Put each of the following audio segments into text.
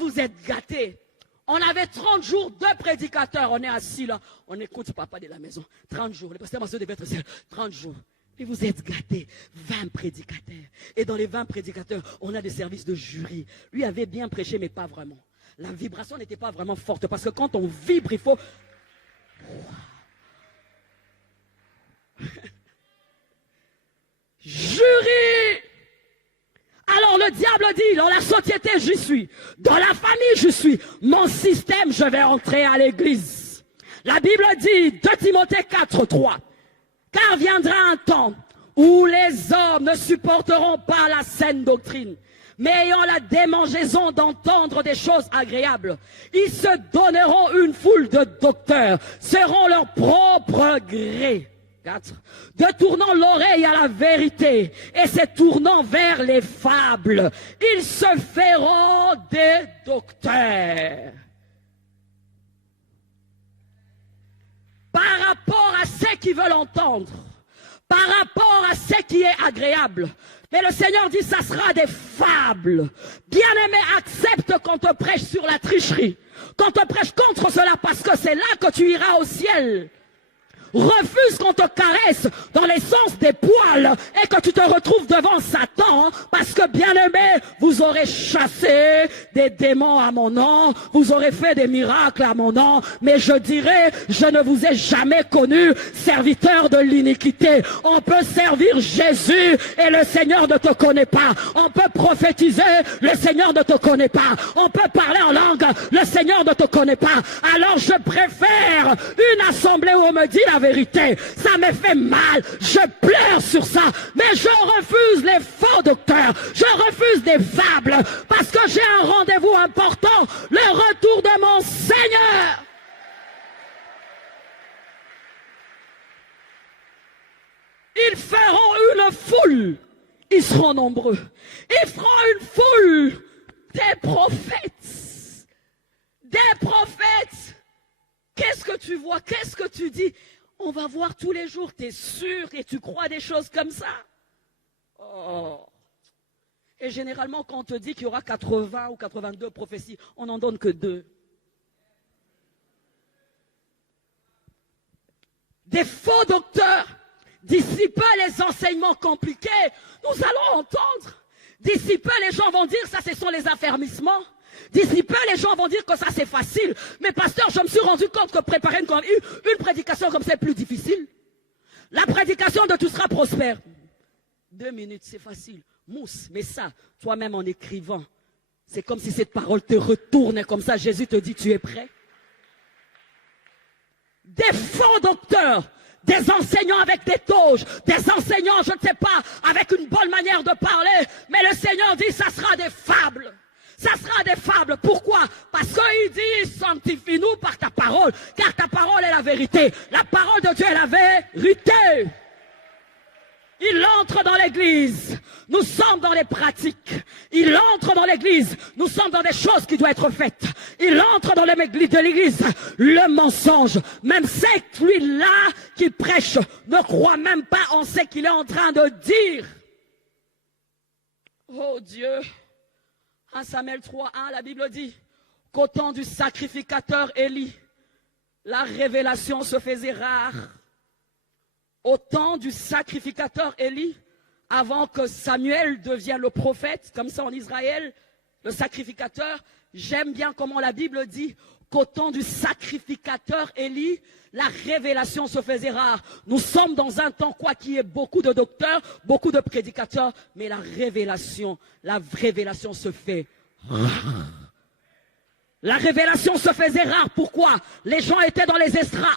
vous êtes gâtés. On avait 30 jours, 2 prédicateurs. On est assis là. On écoute papa de la maison. 30 jours. Le pasteur Massot devait être ici. 30 jours. Et vous êtes gâtés. 20 prédicateurs. Et dans les 20 prédicateurs, on a des services de jury. Lui avait bien prêché, mais pas vraiment. La vibration n'était pas vraiment forte. Parce que quand on vibre, il faut... Jury! Alors le diable dit, dans la société, j'y suis. Dans la famille, je suis. Mon système, je vais entrer à l'église. La Bible dit, 2 Timothée 4, 3. Car viendra un temps où les hommes ne supporteront pas la saine doctrine, mais ayant la démangeaison d'entendre des choses agréables, ils se donneront une foule de docteurs, seront leur propre gré. 4. Détournant l'oreille à la vérité et se tournant vers les fables, ils se feront des docteurs. Par rapport à ce qu'ils veulent entendre, par rapport à ce qui est agréable. Mais le Seigneur dit, ça sera des fables. Bien-aimé, accepte qu'on te prêche sur la tricherie, qu'on te prêche contre cela, parce que c'est là que tu iras au ciel. Refuse qu'on te caresse dans les sens des poils et que tu te retrouves devant Satan, parce que bien aimé, vous aurez chassé des démons à mon nom, vous aurez fait des miracles à mon nom, mais je dirais, je ne vous ai jamais connu serviteur de l'iniquité. On peut servir Jésus et le Seigneur ne te connaît pas. On peut prophétiser, le Seigneur ne te connaît pas. On peut parler en langue, le Seigneur ne te connaît pas. Alors je préfère une assemblée où on me dit la vérité. Ça me fait mal, je pleure sur ça, mais je refuse les faux docteurs, je refuse des fables, parce que j'ai un rendez-vous important, le retour de mon Seigneur. Ils feront une foule, ils seront nombreux, ils feront une foule des prophètes. Des prophètes. Qu'est-ce que tu vois? Qu'est-ce que tu dis? On va voir tous les jours, tu es sûr et tu crois des choses comme ça? Oh. Et généralement, quand on te dit qu'il y aura 80 ou 82 prophéties, on n'en donne que 2. Des faux docteurs dissipent les enseignements compliqués. Nous allons entendre. D'ici peu, les gens vont dire ça, ce sont les affermissements. D'ici peu, les gens vont dire que ça, c'est facile. Mais pasteur, je me suis rendu compte que préparer une prédication comme ça est plus difficile. La prédication de Tu seras prospère. 2 minutes, c'est facile. Mousse, mais ça, toi-même en écrivant, c'est comme si cette parole te retournait comme ça. Jésus te dit, tu es prêt? Des faux docteurs, des enseignants avec des toges, des enseignants, je ne sais pas, avec une bonne manière de parler. Mais le Seigneur dit, ça sera des fables. Ça sera des fables. Pourquoi? Parce qu'il dit, sanctifie-nous par ta parole, car ta parole est la vérité. La parole de Dieu est la vérité. Il entre dans l'église, nous sommes dans les pratiques. Il entre dans l'église, nous sommes dans des choses qui doivent être faites. Il entre dans l'église, le mensonge. Même celui-là qui prêche ne croit même pas en ce qu'il est en train de dire. Oh Dieu! 1 Samuel 3:1, la Bible dit qu'au temps du sacrificateur Élie, la révélation se faisait rare. Au temps du sacrificateur Élie, avant que Samuel devienne le prophète, comme ça en Israël, le sacrificateur, j'aime bien comment la Bible dit qu'au temps du sacrificateur Élie, la révélation se faisait rare. Nous sommes dans un temps qui est beaucoup de docteurs, beaucoup de prédicateurs, mais la révélation se fait rare. La révélation se faisait rare. Pourquoi? Les gens étaient dans les estrats.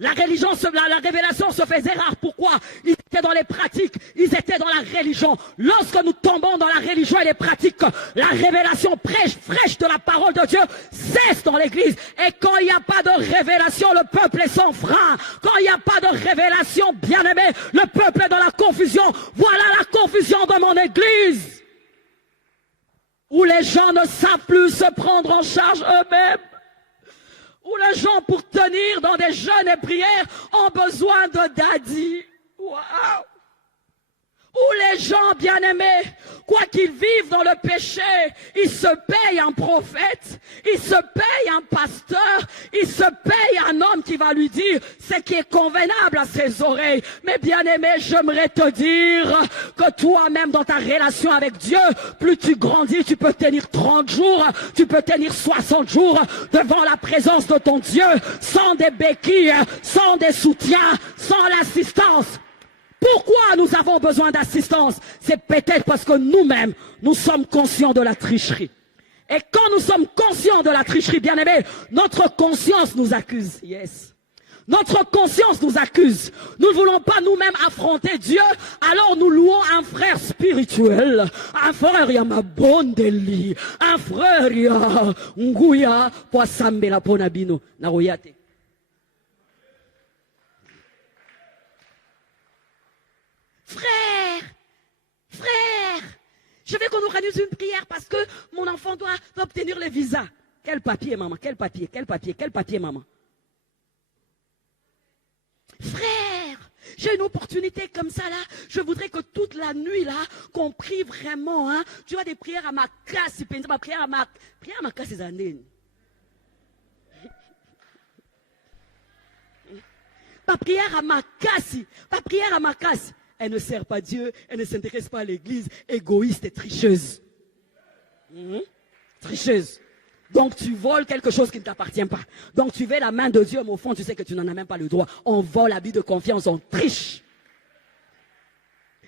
La révélation se faisait rare. Pourquoi? Ils étaient dans les pratiques, ils étaient dans la religion. Lorsque nous tombons dans la religion et les pratiques, la révélation fraîche de la parole de Dieu cesse dans l'église. Et quand il n'y a pas de révélation, le peuple est sans frein. Quand il n'y a pas de révélation, bien-aimé, le peuple est dans la confusion. Voilà la confusion de mon église, où les gens ne savent plus se prendre en charge eux-mêmes. Où les gens, pour tenir dans des jeûnes et prières, ont besoin de daddy. Waouh! Où les gens bien-aimés, quoi qu'ils vivent dans le péché, ils se payent un prophète, ils se payent un pasteur, ils se payent un homme qui va lui dire ce qui est convenable à ses oreilles. Mais bien-aimé, j'aimerais te dire que toi-même dans ta relation avec Dieu, plus tu grandis, tu peux tenir 30 jours, tu peux tenir 60 jours devant la présence de ton Dieu, sans des béquilles, sans des soutiens, sans l'assistance. Pourquoi nous avons besoin d'assistance? C'est peut-être parce que nous-mêmes, nous sommes conscients de la tricherie. Et quand nous sommes conscients de la tricherie, bien-aimés, notre conscience nous accuse. Yes. Notre conscience nous accuse. Nous ne voulons pas nous-mêmes affronter Dieu, alors nous louons un frère spirituel. Un frère, il y a ma bonne délit. Un frère, il y a Nguya, Poissambe la Ponabino, Naroyate. Frère, je veux qu'on organise une prière parce que mon enfant doit obtenir le visa. Quel papier, maman? Quel papier, maman? Frère, j'ai une opportunité comme ça là. Je voudrais que toute la nuit là, qu'on prie vraiment. Hein. Tu vois des prières à ma classe, ma prière à ma classe, c'est années. Pas prière à ma casse. Elle ne sert pas Dieu, elle ne s'intéresse pas à l'église, égoïste et tricheuse. Tricheuse. Donc tu voles quelque chose qui ne t'appartient pas. Donc tu veux la main de Dieu, mais au fond tu sais que tu n'en as même pas le droit. On vole l'habit de confiance, on triche.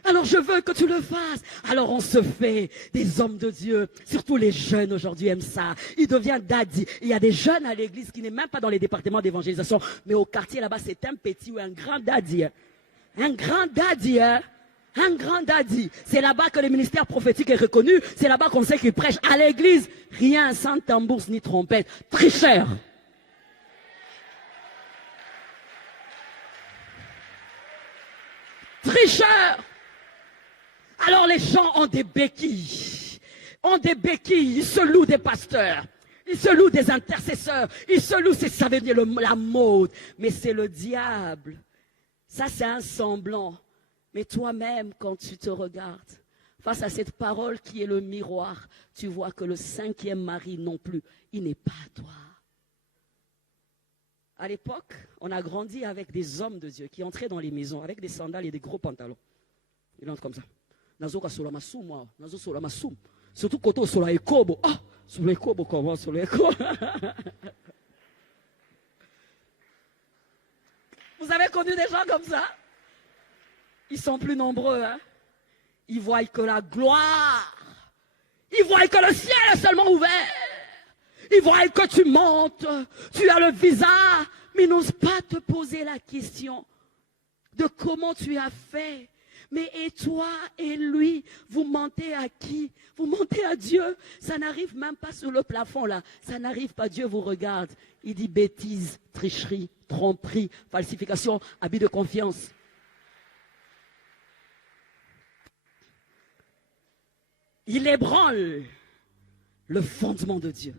Alors je veux que tu le fasses. Alors on se fait des hommes de Dieu. Surtout les jeunes aujourd'hui aiment ça. Ils deviennent daddy. Il y a des jeunes à l'église qui n'est même pas dans les départements d'évangélisation. Mais au quartier là-bas, c'est un petit ou un grand daddy. Un grand daddy, hein? Un grand daddy. C'est là-bas que le ministère prophétique est reconnu. C'est là-bas qu'on sait qu'il prêche. À l'église, rien sans tambour ni trompette. Tricheur. Tricheur. Alors les gens ont des béquilles. Ils se louent des pasteurs. Ils se louent des intercesseurs. Ils se louent, ça veut dire la mode. Mais c'est le diable. Ça, c'est un semblant. Mais toi-même, quand tu te regardes, face à cette parole qui est le miroir, tu vois que le 5e mari non plus, il n'est pas toi. À l'époque, on a grandi avec des hommes de Dieu qui entraient dans les maisons avec des sandales et des gros pantalons. Ils entrent comme ça. Surtout quand on sur la ekobo. Ah, sur l'ekobo, comment sur l'ekobo? Vous avez connu des gens comme ça? Ils sont plus nombreux. Hein? Ils voient que la gloire. Ils voient que le ciel est seulement ouvert. Ils voient que tu montes. Tu as le visa. Mais ils n'osent pas te poser la question de comment tu as fait. Mais et toi et lui, vous mentez à qui? Vous mentez à Dieu. Ça n'arrive même pas sur le plafond là. Ça n'arrive pas. Dieu vous regarde. Il dit bêtise, tricherie, tromperie, falsification, abus de confiance. Il ébranle le fondement de Dieu.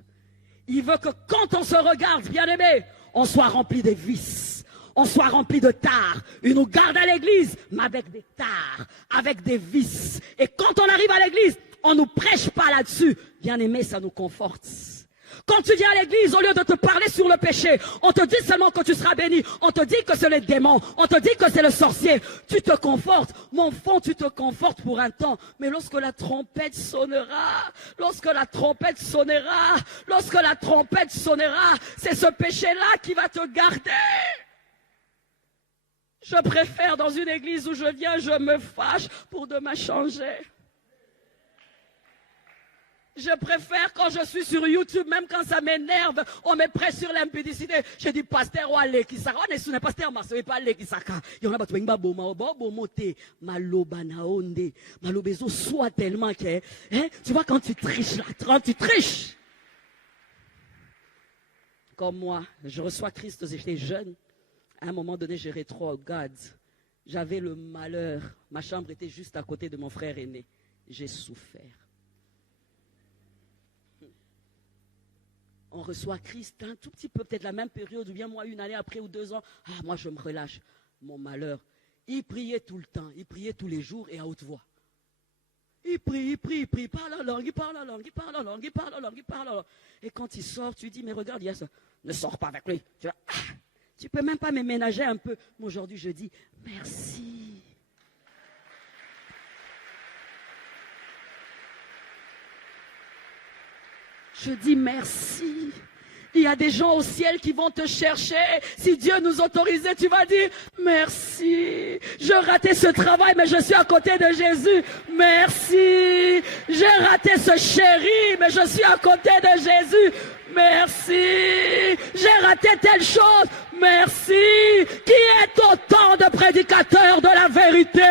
Il veut que quand on se regarde, bien aimé, on soit rempli de vices. On soit rempli de tares. Il nous garde à l'église, mais avec des tares, avec des vices. Et quand on arrive à l'église, on ne nous prêche pas là-dessus. Bien aimé, ça nous conforte. Quand tu viens à l'église, au lieu de te parler sur le péché, on te dit seulement que tu seras béni. On te dit que c'est les démons. On te dit que c'est le sorcier. Tu te confortes. Mon enfant, tu te confortes pour un temps. Mais lorsque la trompette sonnera, c'est ce péché-là qui va te garder. Je préfère dans une église où je viens, je me fâche pour demain changer. Je préfère quand je suis sur YouTube, même quand ça m'énerve, on me presse sur l'impudicité. Je dis, pasteur, ou allez, qui saka. On est sur un pasteur, ma soeur, pas allez, qui saka. Il y en a pas tout, malobezo soit tellement que, hein, tu vois, quand tu triches, Comme moi, je reçois Christ, j'étais jeune. À un moment donné, je rétrograde. J'avais le malheur. Ma chambre était juste à côté de mon frère aîné. J'ai souffert. On reçoit Christ un tout petit peu, peut-être la même période, ou bien moi, une année après ou 2 ans. Ah, moi, je me relâche. Mon malheur. Il priait tout le temps. Il priait tous les jours et à haute voix. Il prie, il prie, il prie, il parle en langue, il parle en langue, il parle en langue, il parle en langue, il parle en langue. Et quand il sort, tu dis, mais regarde, il y a ça. Ne sors pas avec lui. Tu vois, tu peux même pas me ménager un peu. Moi, aujourd'hui, je dis, merci. Je dis merci. Il y a des gens au ciel qui vont te chercher. Si Dieu nous autorisait, tu vas dire merci. Je ratais ce travail, mais je suis à côté de Jésus. Merci. J'ai raté ce chéri, mais je suis à côté de Jésus. Merci. J'ai raté telle chose. Merci. Qui est autant de prédicateurs de la vérité?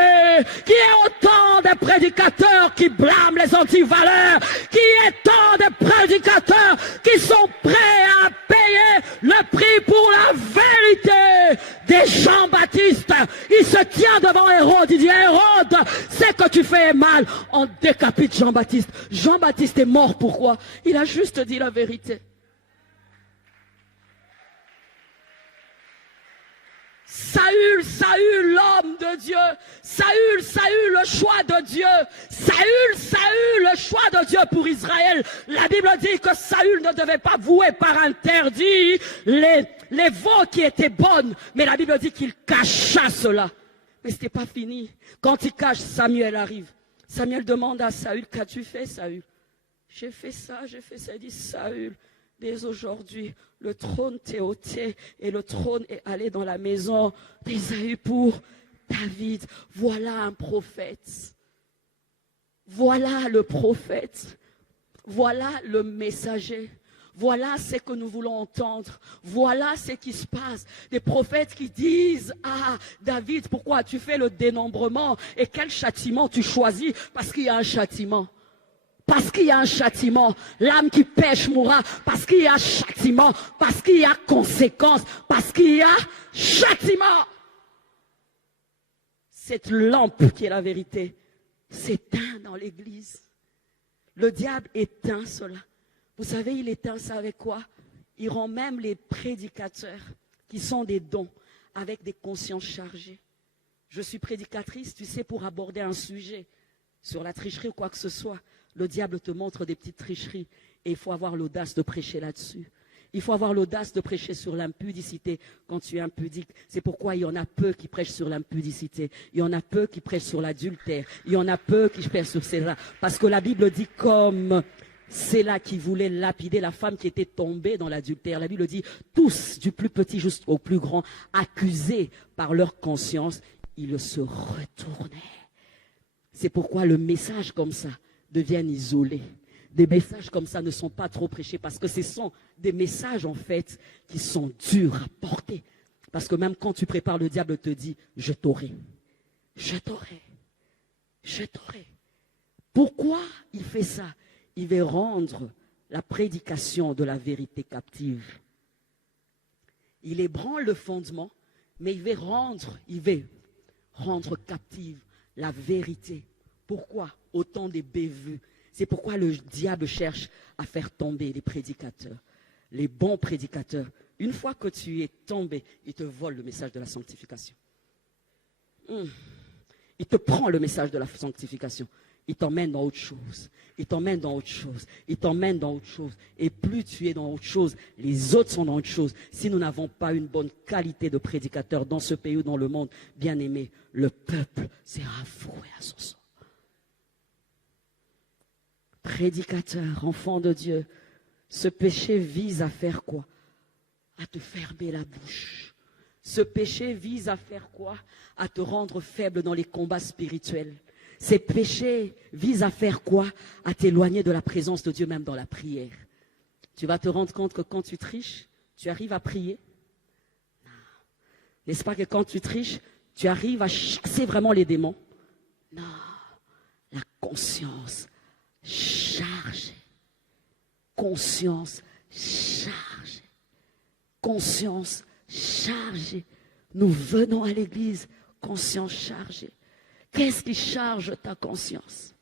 Qui est autant de prédicateurs qui blâment les antivaleurs? Qui est tant de prédicateurs qui sont prêts à payer le prix pour la vérité? Des Jean-Baptiste, il se tient devant Hérode, il dit Hérode, c'est que tu fais mal. On décapite Jean-Baptiste. Jean-Baptiste est mort, pourquoi? Il a juste dit la vérité. Saül, Saül, l'homme de Dieu. Saül, Saül, le choix de Dieu. Saül, Saül, le choix de Dieu pour Israël. La Bible dit que Saül ne devait pas vouer par interdit les veaux qui étaient bonnes. Mais la Bible dit qu'il cacha cela. Mais ce n'était pas fini. Quand il cache, Samuel arrive. Samuel demande à Saül, qu'as-tu fait, Saül? J'ai fait ça, j'ai fait ça. Il dit, Saül, dès aujourd'hui, le trône t'est ôté et le trône est allé dans la maison d'Isaïe pour David. Voilà un prophète. Voilà le prophète. Voilà le messager. Voilà ce que nous voulons entendre. Voilà ce qui se passe. Des prophètes qui disent, ah, David, pourquoi as-tu fait le dénombrement? Et quel châtiment tu choisis? Parce qu'il y a un châtiment. Parce qu'il y a un châtiment. L'âme qui pêche mourra. Parce qu'il y a châtiment. Parce qu'il y a conséquence. Parce qu'il y a châtiment. Cette lampe qui est la vérité s'éteint dans l'église. Le diable éteint cela. Vous savez, il éteint ça avec quoi? Il rend même les prédicateurs, qui sont des dons, avec des consciences chargées. Je suis prédicatrice, tu sais, pour aborder un sujet sur la tricherie ou quoi que ce soit. Le diable te montre des petites tricheries et il faut avoir l'audace de prêcher là-dessus. Il faut avoir l'audace de prêcher sur l'impudicité quand tu es impudique. C'est pourquoi il y en a peu qui prêchent sur l'impudicité. Il y en a peu qui prêchent sur l'adultère. Il y en a peu qui prêchent sur cela. Parce que la Bible dit comme c'est là qui voulait lapider la femme qui était tombée dans l'adultère. La Bible dit tous, du plus petit jusqu'au plus grand, accusés par leur conscience, ils se retournaient. C'est pourquoi le message comme ça deviennent isolés. Des messages comme ça ne sont pas trop prêchés parce que ce sont des messages en fait qui sont durs à porter. Parce que même quand tu prépares, le diable te dit, je t'aurai, je t'aurai, je t'aurai. Pourquoi il fait ça? Il veut rendre la prédication de la vérité captive. Il ébranle le fondement, mais il veut rendre captive la vérité. Pourquoi? Autant des bévues. C'est pourquoi le diable cherche à faire tomber les prédicateurs. Les bons prédicateurs, une fois que tu es tombé, ils te volent le message de la sanctification. Il te prend le message de la sanctification. Il t'emmène dans autre chose. Il t'emmène dans autre chose. Il t'emmène dans autre chose. Et plus tu es dans autre chose, les autres sont dans autre chose. Si nous n'avons pas une bonne qualité de prédicateur dans ce pays ou dans le monde, bien aimé, le peuple sera voué à son sort. Prédicateur, enfant de Dieu, ce péché vise à faire quoi? À te fermer la bouche. Ce péché vise à faire quoi? À te rendre faible dans les combats spirituels. Ces péchés visent à faire quoi? À t'éloigner de la présence de Dieu, même dans la prière. Tu vas te rendre compte que quand tu triches, tu arrives à prier? Non. N'est-ce pas que quand tu triches, tu arrives à chasser vraiment les démons? Non. La conscience chargée. Conscience chargée. Conscience chargée. Nous venons à l'église, conscience chargée. Qu'est-ce qui charge ta conscience?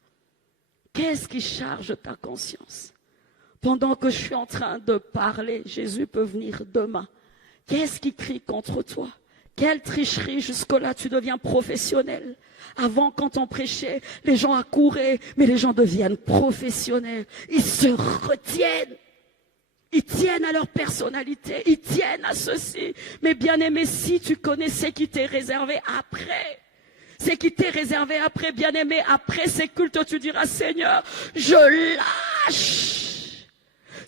Qu'est-ce qui charge ta conscience? Pendant que je suis en train de parler, Jésus peut venir demain. Qu'est-ce qui crie contre toi? Quelle tricherie, jusque-là tu deviens professionnel. Avant, quand on prêchait, les gens accouraient, mais les gens deviennent professionnels. Ils se retiennent. Ils tiennent à leur personnalité, ils tiennent à ceci. Mais bien aimé, si tu connaissais qui t'est réservé après, c'est qui t'est réservé après, bien aimé, après ces cultes, tu diras, Seigneur, je lâche.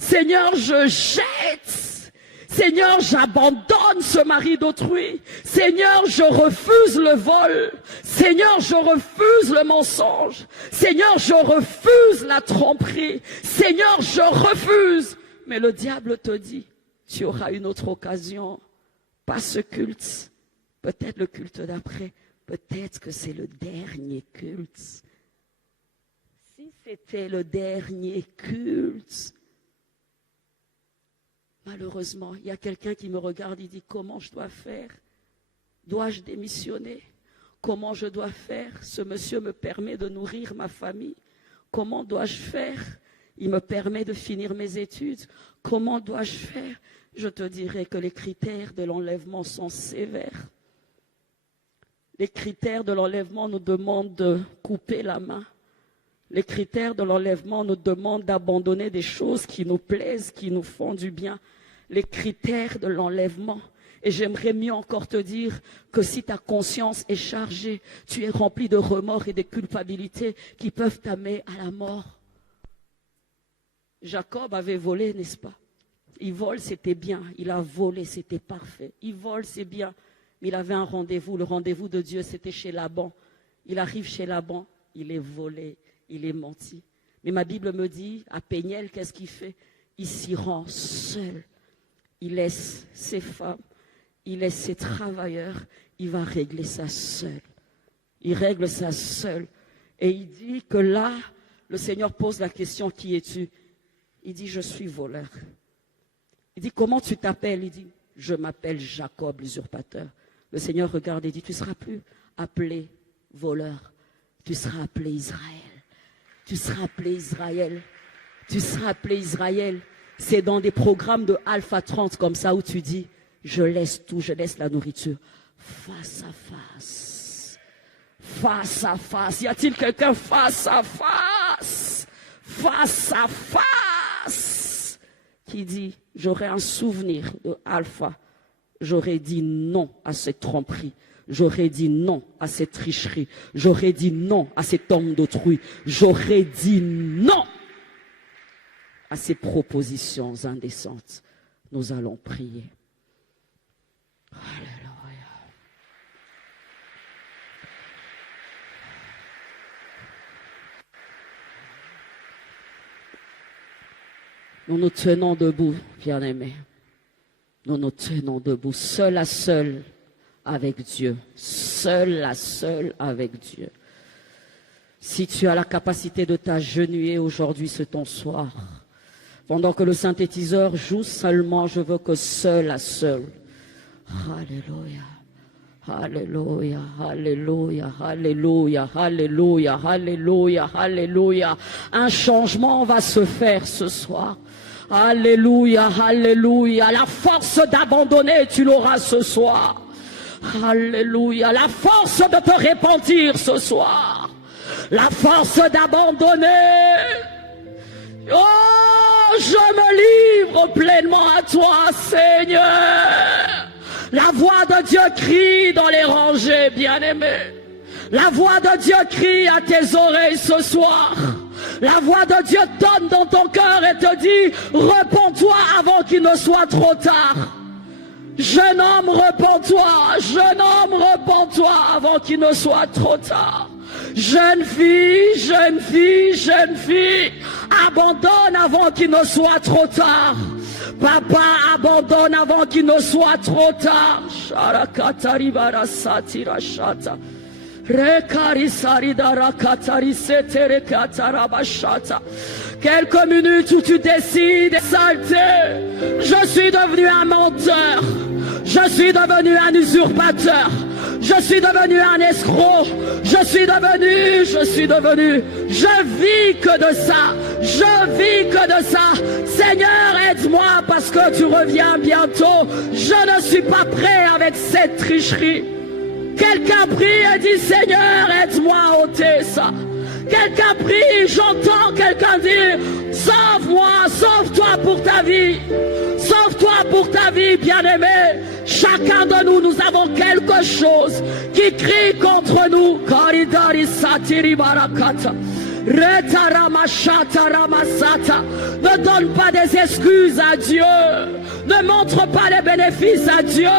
Seigneur, je jette. Seigneur, j'abandonne ce mari d'autrui. Seigneur, je refuse le vol. Seigneur, je refuse le mensonge. Seigneur, je refuse la tromperie. Seigneur, je refuse. Mais le diable te dit, tu auras une autre occasion. Pas ce culte. Peut-être le culte d'après. Peut-être que c'est le dernier culte. Si c'était le dernier culte, malheureusement, il y a quelqu'un qui me regarde, il dit, comment je dois faire? Dois-je démissionner? Comment je dois faire? Ce monsieur me permet de nourrir ma famille. Comment dois-je faire? Il me permet de finir mes études. Comment dois-je faire? Je te dirais que les critères de l'enlèvement sont sévères. Les critères de l'enlèvement nous demandent de couper la main. Les critères de l'enlèvement nous demandent d'abandonner des choses qui nous plaisent, qui nous font du bien. Les critères de l'enlèvement. Et j'aimerais mieux encore te dire que si ta conscience est chargée, tu es rempli de remords et de culpabilités qui peuvent t'amener à la mort. Jacob avait volé, n'est-ce pas? Il vole, c'était bien. Il a volé, c'était parfait. Il vole, c'est bien. Mais il avait un rendez-vous. Le rendez-vous de Dieu, c'était chez Laban. Il arrive chez Laban, il est volé, il est menti. Mais ma Bible me dit, à Péniel, qu'est-ce qu'il fait? Il s'y rend seul. Il laisse ses femmes, il laisse ses travailleurs. Il va régler ça seul. Il règle ça seul. Et il dit que là, le Seigneur pose la question, qui es-tu? Il dit, je suis voleur. Il dit, comment tu t'appelles? Il dit, je m'appelle Jacob, l'usurpateur. Le Seigneur regarde et dit, tu ne seras plus appelé voleur. Tu seras appelé Israël. Tu seras appelé Israël. Tu seras appelé Israël. C'est dans des programmes de Alpha 30 comme ça où tu dis, je laisse tout, je laisse la nourriture. Face à face. Face à face. Y a-t-il quelqu'un face à face? Face à face. Qui dit, j'aurai un souvenir de Alpha. J'aurais dit non à cette tromperie. J'aurais dit non à cette tricherie. J'aurais dit non à cet homme d'autrui. J'aurais dit non à ces propositions indécentes. Nous allons prier. Alléluia. Nous nous tenons debout, bien-aimés. Nous nous tenons debout, seul à seul avec Dieu. Seul à seul avec Dieu. Si tu as la capacité de t'agenouiller aujourd'hui, c'est ton soir. Pendant que le synthétiseur joue seulement, je veux que seul à seul. Alléluia. Alléluia, alléluia, alléluia, alléluia, alléluia, alléluia. Un changement va se faire ce soir. Alléluia, alléluia. La force d'abandonner, tu l'auras ce soir. Alléluia. La force de te repentir ce soir. La force d'abandonner. Oh, je me livre pleinement à toi, Seigneur. La voix de Dieu crie dans les rangées, bien-aimés. La voix de Dieu crie à tes oreilles ce soir. La voix de Dieu donne dans ton cœur et te dit, repens-toi avant qu'il ne soit trop tard. Jeune homme, repens-toi. Jeune homme, repens-toi avant qu'il ne soit trop tard. Jeune fille, jeune fille, jeune fille, abandonne avant qu'il ne soit trop tard. Papa, abandonne avant qu'il ne soit trop tard. Quelques minutes où tu décides, saleté, je suis devenu un menteur, je suis devenu un usurpateur, Je suis devenu un escroc. Je suis devenu. Je vis que de ça. Je vis que de ça. Seigneur, aide-moi parce que tu reviens bientôt. Je ne suis pas prêt avec cette tricherie. Quelqu'un prie et dit, Seigneur, aide-moi à ôter ça. Quelqu'un prie, j'entends quelqu'un dire, sauve-moi, sauve-toi pour ta vie. Sauve-toi pour ta vie, bien-aimé. Chacun de nous, nous avons quelque chose qui crie contre nous. Karidari satiri barakata. Ne donne pas des excuses à Dieu. Ne montre pas les bénéfices à Dieu.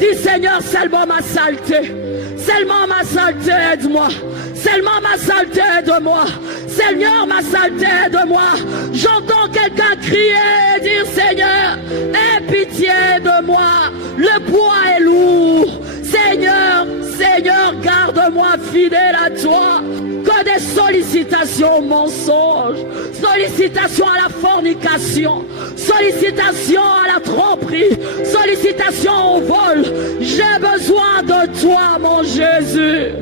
Dis, Seigneur, seulement ma saleté. Seulement ma saleté, aide-moi. Seulement ma saleté, aide-moi. Seigneur, ma saleté, aide-moi. J'entends quelqu'un crier et dire, Seigneur, aie pitié de moi. Le poids est lourd. Seigneur, Seigneur, garde-moi fidèle à toi. Que des sollicitations aux mensonges, sollicitations à la fornication, sollicitations à la tromperie, sollicitations au vol. J'ai besoin de toi, mon Jésus.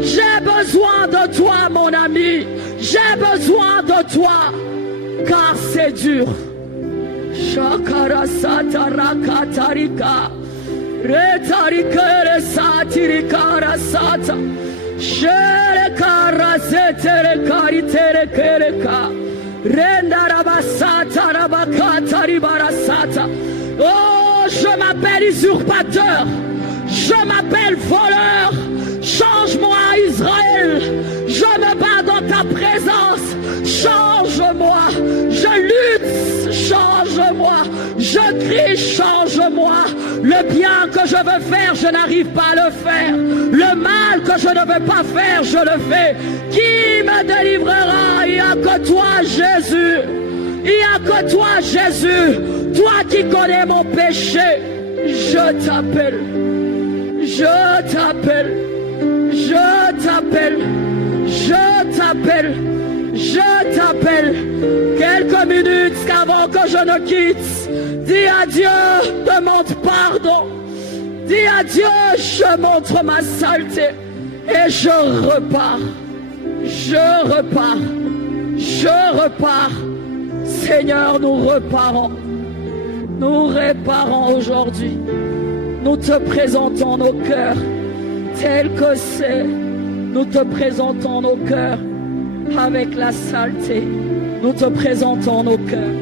J'ai besoin de toi, mon ami. J'ai besoin de toi, car c'est dur. Shakara satara katarika, retarika satirika rasata. Shere kara setere karitere kereka, renda rabasata rabakata ribarasata. Oh, je m'appelle usurpateur, je m'appelle voleur. Change-moi, Israël. Je me bats dans ta présence. Change-moi. Je lutte. Change-moi. Je crie. Change-moi. Le bien que je veux faire, je n'arrive pas à le faire. Le mal que je ne veux pas faire, je le fais. Qui me délivrera? Il n'y a que toi, Jésus. Il n'y a que toi, Jésus. Toi qui connais mon péché. Je t'appelle. Je t'appelle. Je t'appelle, je t'appelle, je t'appelle. Quelques minutes avant que je ne quitte, dis à Dieu, demande pardon. Dis à Dieu, je montre ma saleté et je repars. Je repars. Je repars. Seigneur, nous reparons. Nous réparons aujourd'hui. Nous te présentons nos cœurs. Tel que c'est, nous te présentons nos cœurs avec la saleté. Nous te présentons nos cœurs.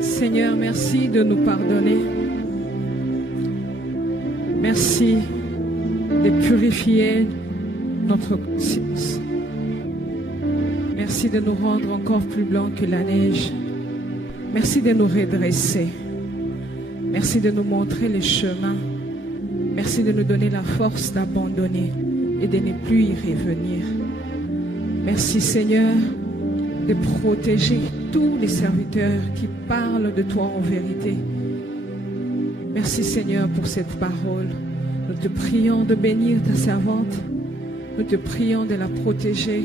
Seigneur, merci de nous pardonner. Merci de purifier notre conscience. Merci de nous rendre encore plus blancs que la neige. Merci de nous redresser. Merci de nous montrer les chemins. Merci de nous donner la force d'abandonner et de ne plus y revenir. Merci Seigneur de protéger tous les serviteurs qui parlent de toi en vérité. Merci Seigneur pour cette parole. Nous te prions de bénir ta servante. Nous te prions de la protéger.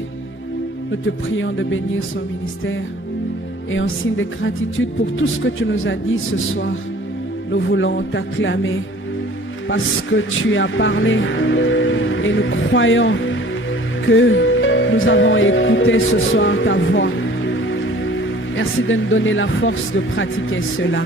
Nous te prions de bénir son ministère. Et en signe de gratitude pour tout ce que tu nous as dit ce soir, nous voulons t'acclamer parce que tu as parlé et nous croyons que nous avons écouté ce soir ta voix. Merci de nous donner la force de pratiquer cela.